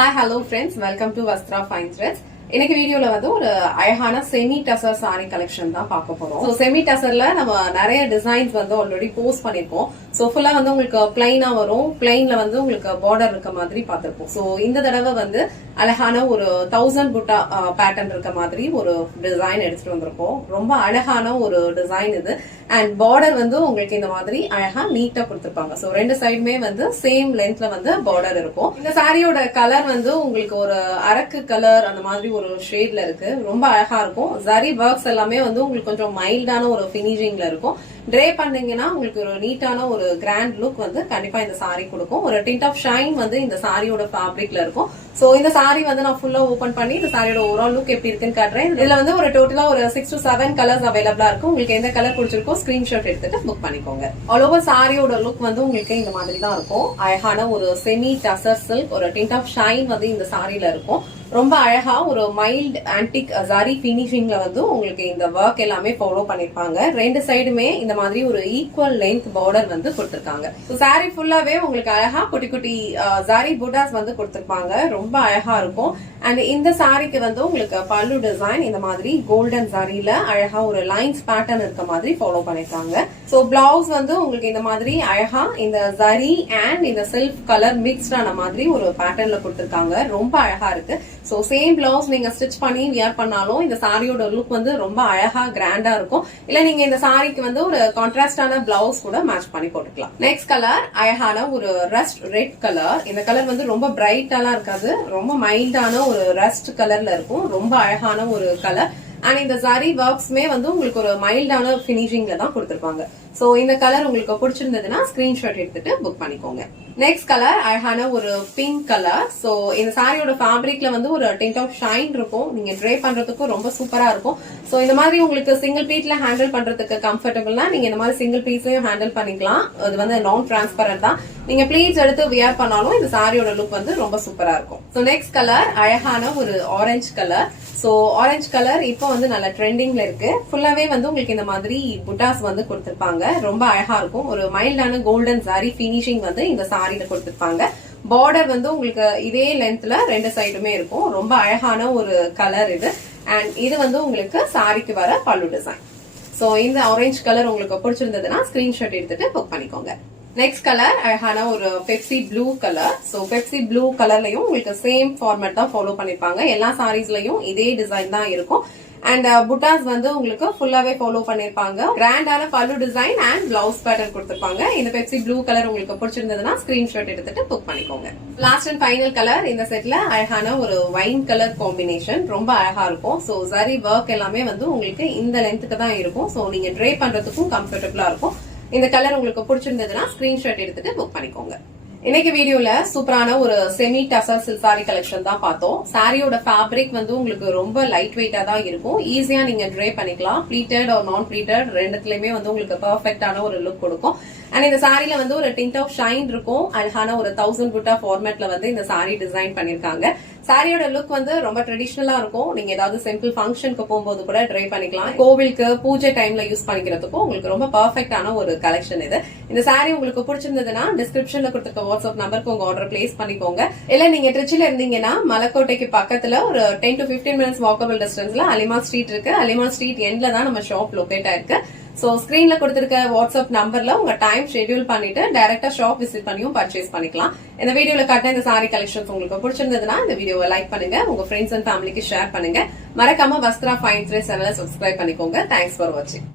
Hi, hello friends. Welcome to Vastra Fine Threads. இன்னைக்கு வீடியோல வந்து ஒரு அழகான செமி டசர் சாரி கலெக்ஷன் தான் பார்க்க போறோம். ஸோ செமி டசர்ல நம்ம நிறைய டிசைன்ஸ் வந்து ஆல்ரெடி போஸ்ட் பண்ணிருக்கோம். ஸோ ஃபுல்லா வந்து உங்களுக்கு பிளைனா வரும். பிளைன்ல வந்து உங்களுக்கு பார்டர் இருக்க மாதிரி பார்த்திருப்போம். ஸோ இந்த தடவை வந்து அழகான ஒரு 1000 புட்டா பேட்டர்ன் இருக்க மாதிரி ஒரு டிசைன் எடுத்துட்டு வந்திருக்கோம். ரொம்ப அழகான ஒரு டிசைன் இது. அண்ட் பார்டர் வந்து உங்களுக்கு இந்த மாதிரி அழகா நீட்டா கொடுத்திருப்பாங்க. ஸோ ரெண்டு சைடுமே வந்து சேம் லென்த்ல வந்து பார்டர் இருக்கும். இந்த சாரியோட கலர் வந்து உங்களுக்கு ஒரு அரக்கு கலர் அந்த மாதிரி ஒரு ஷேட்ல இருக்கு. ரொம்ப அழகா இருக்கும். ஜரி ஒர்க்ஸ் எல்லாமே வந்து உங்களுக்கு கொஞ்சம் மைல்டான ஒரு பினிஷிங்ல இருக்கும். ட்ரே பண்ணீங்கன்னா உங்களுக்கு ஒரு நீட்டான ஒரு கிராண்ட் லுக் வந்து கண்டிப்பா இந்த சாரி கொடுக்கும். ஒரு டிண்ட் ஆஃப் ஷைன் வந்து இந்த சாரியோட ஃபேப்ரிக்ல இருக்கும். சோ இந்த சாரி வந்து நான் ஃபுல்லா ஓபன் பண்ணி இந்த சாரியோட ஓவரால் லுக் எப்படி இருக்குன்னு காட்டுறேன். இதுல வந்து ஒரு டோட்டலா ஒரு 6 to 7 கலர்ஸ் அவைலபிளா இருக்கும். உங்களுக்கு எந்த கலர் பிடிச்சிருக்கோ ஸ்கிரீன்ஷாட் எடுத்துட்டு புக் பண்ணிக்கோங்க. ஆல் ஓவர் சாரியோட லுக் வந்து உங்களுக்கு இந்த மாதிரி தான் இருக்கும். அழகான ஒரு செமி டசர் சில்க் ஒரு டிண்ட் ஆஃப் ஷைன் வந்து இந்த சாரியில இருக்கும். ரொம்ப அழகா ஒரு மைல்ட் ஆன்டிக் ஜரி பினிஷிங்ல வந்து உங்களுக்கு இந்த ஒர்க் எல்லாமே ஃபாலோ பண்ணிருப்பாங்க. ரெண்டு சைடுமே இந்த மாதிரி ஒரு ஈக்குவல் லென்த் பார்டர் வந்து கொடுத்திருக்காங்க. சாரி ஃபுல்லாவே உங்களுக்கு அழகா குட்டி குட்டி ஜரி புட்டாஸ் வந்து கொடுத்திருப்பாங்க. ரொம்ப அழகா இருக்கும். அண்ட் இந்த சாரிக்கு வந்து உங்களுக்கு பல்லு டிசைன் இந்த மாதிரி கோல்டன் ஜரியில அழகா ஒரு லைன்ஸ் பேட்டர்ன் இருக்க மாதிரி ஃபாலோ பண்ணிருக்காங்க. சோ பிளவுஸ் வந்து உங்களுக்கு இந்த மாதிரி அழகா இந்த ஜரி அண்ட் இந்த செல்ஃப் கலர் மிக்ஸ்ட் ஆன மாதிரி ஒரு பேட்டர்ன்ல கொடுத்திருக்காங்க. ரொம்ப அழகா இருக்கு. சோ சேம் பிளவுஸ் நீங்க ஸ்டிச் பண்ணி வியர் பண்ணாலும் இந்த சாரியோட லுக் வந்து ரொம்ப அழகா கிராண்டா இருக்கும். இல்ல நீங்க இந்த சாரிக்கு வந்து ஒரு கான்ட்ராஸ்டான பிளவுஸ் கூட மேட்ச் பண்ணி போட்டுக்கலாம். நெக்ஸ்ட் கலர் அழகான ஒரு ரஸ்ட் ரெட் கலர். இந்த கலர் வந்து ரொம்ப பிரைட்டாலாம் இருக்காது. ரொம்ப மைல்டான ஒரு ரஸ்ட் கலர்ல இருக்கும். ரொம்ப அழகான ஒரு கலர். அண்ட் இந்த சாரி ஒர்க்ஸ்மே வந்து உங்களுக்கு ஒரு மைல்டான பினிஷிங்ல தான் கொடுத்திருப்பாங்க. சோ இந்த கலர் உங்களுக்கு பிடிச்சிருந்ததுன்னா ஸ்கிரீன்ஷாட் எடுத்துட்டு புக் பண்ணிக்கோங்க. நெக்ஸ்ட் கலர் அழகான ஒரு பிங்க் கலர். சோ இந்த சாரியோட ஃபேப்ரிக்ல வந்து ஒரு டிண்ட் ஆஃப் ஷைன் இருக்கும். நீங்க ட்ரே பண்றதுக்கும் ரொம்ப சூப்பரா இருக்கும். சோ இந்த மாதிரி உங்களுக்கு சிங்கிள் பீட்ல ஹேண்டில் பண்றதுக்கு கம்ஃபர்டபுள்னா நீங்க இந்த மாதிரி சிங்கிள் பீஸையும் ஹேண்டில் பண்ணிக்கலாம். அது வந்து நான் டிரான்ஸ்பரண்ட் தான். நீங்க ப்ளீட்ஸ் எடுத்து வியர் பண்ணாலும் இந்த சாரியோட லுக் வந்து ரொம்ப சூப்பரா இருக்கும். சோ நெக்ஸ்ட் கலர் அழகான ஒரு orange colour. So orange colour இப்போ வந்து நல்ல ட்ரெண்டிங்ல இருக்கு. ஃபுல்லாவே வந்து உங்களுக்கு இந்த மாதிரி புட்டாஸ் வந்து கொடுத்திருப்பாங்க. ரொம்ப அழகா இருக்கும். ஒரு மைல்டான கோல்டன் சாரி பினிஷிங் வந்து இந்த சாரியில கொடுத்திருப்பாங்க. பார்டர் வந்து உங்களுக்கு இதே லென்த்ல ரெண்டு சைடுமே இருக்கும். ரொம்ப அழகான ஒரு கலர் இது. அண்ட் இது வந்து உங்களுக்கு சாரிக்கு வர பல்லு டிசைன். சோ இந்த ஆரஞ்சு கலர் உங்களுக்கு பிடிச்சிருந்ததுன்னா ஸ்கிரீன்ஷாட் எடுத்துட்டு புக் பண்ணிக்கோங்க. நெக்ஸ்ட் கலர் அழகான ஒரு Pepsi blue colour. So Pepsi blue கலர்லயும் உங்களுக்கு சேம் ஃபார்மேட் தான் ஃபாலோ பண்ணிருப்பாங்க. எல்லா சாரீஸ்லயும் இதே டிசைன் தான் இருக்கும். அண்ட் புட்டாஸ் வந்து உங்களுக்கு ஃபுல்லாவே ஃபாலோ பண்ணிருப்பாங்க. கிராண்டான பல்லு டிசைன் அண்ட் பிளவுஸ் பேட்டர்ன் கொடுத்திருப்பாங்க. இந்த பெப்சி ப்ளூ கலர் உங்களுக்கு பிடிச்சிருந்ததுன்னா ஸ்கிரீன்ஷாட் எடுத்துட்டு புக் பண்ணிக்கோங்க. லாஸ்ட் அண்ட் ஃபைனல் கலர் இந்த செட்ல அழகான ஒரு வைன் கலர் காம்பினேஷன். ரொம்ப அழகா இருக்கும். சோ ஜரி ஒர்க் எல்லாமே வந்து உங்களுக்கு இந்த லென்த்துக்கு தான் இருக்கும். சோ நீங்க ட்ரே பண்றதுக்கும் கம்ஃபர்டபுளா இருக்கும். இந்த கலர் உங்களுக்கு பிடிச்சிருந்ததுன்னா ஸ்கிரீன்ஷாட் எடுத்துட்டு புக் பண்ணிக்கோங்க. இன்னைக்கு வீடியோல சூப்பரான ஒரு semi tussar silk sorry collection தான் பார்த்தோம். சாரியோட ஃபேப்ரிக் வந்து உங்களுக்கு ரொம்ப லைட் வெயிட்டா தான் இருக்கும். ஈஸியா நீங்க ட்ரே பண்ணிக்கலாம். ப்ளீட்டட் ஆர் நான் ப்ளீட்டட் ரெண்டுத்துலயுமே வந்து உங்களுக்கு பெர்ஃபெக்டான ஒரு லுக் கொடுக்கும். அண்ட் இந்த சாரில வந்து ஒரு டிண்ட் ஆஃப் ஷைன் இருக்கும். அழகான ஒரு 1000 புட்டா ஃபார்மேட்ல வந்து இந்த சாரி டிசைன் பண்ணிருக்காங்க. சாரியோட லுக் வந்து ரொம்ப ட்ரெடிஷனலா இருக்கும். நீங்க ஏதாவது சிம்பிள் ஃபங்க்ஷனுக்கு போகும்போது கூட ட்ரை பண்ணிக்கலாம். கோவிலுக்கு பூஜை டைம்ல யூஸ் பண்ணிக்கிறதுக்கும் உங்களுக்கு ரொம்ப பெர்ஃபெக்டான ஒரு கலெக்ஷன் இது. இந்த சாரி உங்களுக்கு பிடிச்சிருந்ததுன்னா டிஸ்கிரிப்ஷன்ல கொடுத்துருக்க வாட்ஸ்அப் நம்பருக்கு உங்க ஆர்டர் பிளேஸ் பண்ணிக்கோங்க. இல்ல நீங்க திருச்சியில இருந்தீங்கன்னா மலக்கோட்டைக்கு பக்கத்துல ஒரு 10 to 15 minutes வாக்கபிள் டிஸ்டன்ஸ்ல அலிமார் ஸ்ட்ரீட் இருக்கு. அலிமார் ஸ்ட்ரீட் எண்ட்ல தான் நம்ம ஷாப் லொகேட் ஆயிருக்கு. சோ ஸ்கிரீன்ல கொடுத்திருக்க வாட்ஸ்அப் நம்பர்ல உங்க டைம் ஷெட்யூல் பண்ணிட்டு டைரக்டா ஷாப் விசிட் பண்ணியும் பர்ச்சேஸ் பண்ணிக்கலாம். இந்த வீடியோல காட்டின இந்த சாரி கலெக்ஷன்ஸ் உங்களுக்கு பிடிச்சிருந்ததுன்னா இந்த வீடியோவை லைக் பண்ணுங்க. உங்க ஃப்ரெண்ட்ஸ் அண்ட் ஃபேமிலிக்கு ஷேர் பண்ணுங்க. மறக்காம வஸ்த்ரா ஃபைன் த்ரெட்ஸ் சேனலை சப்ஸ்கிரைப் பண்ணிக்கோங்க. தேங்க்ஸ் ஃபார் வாட்சிங்.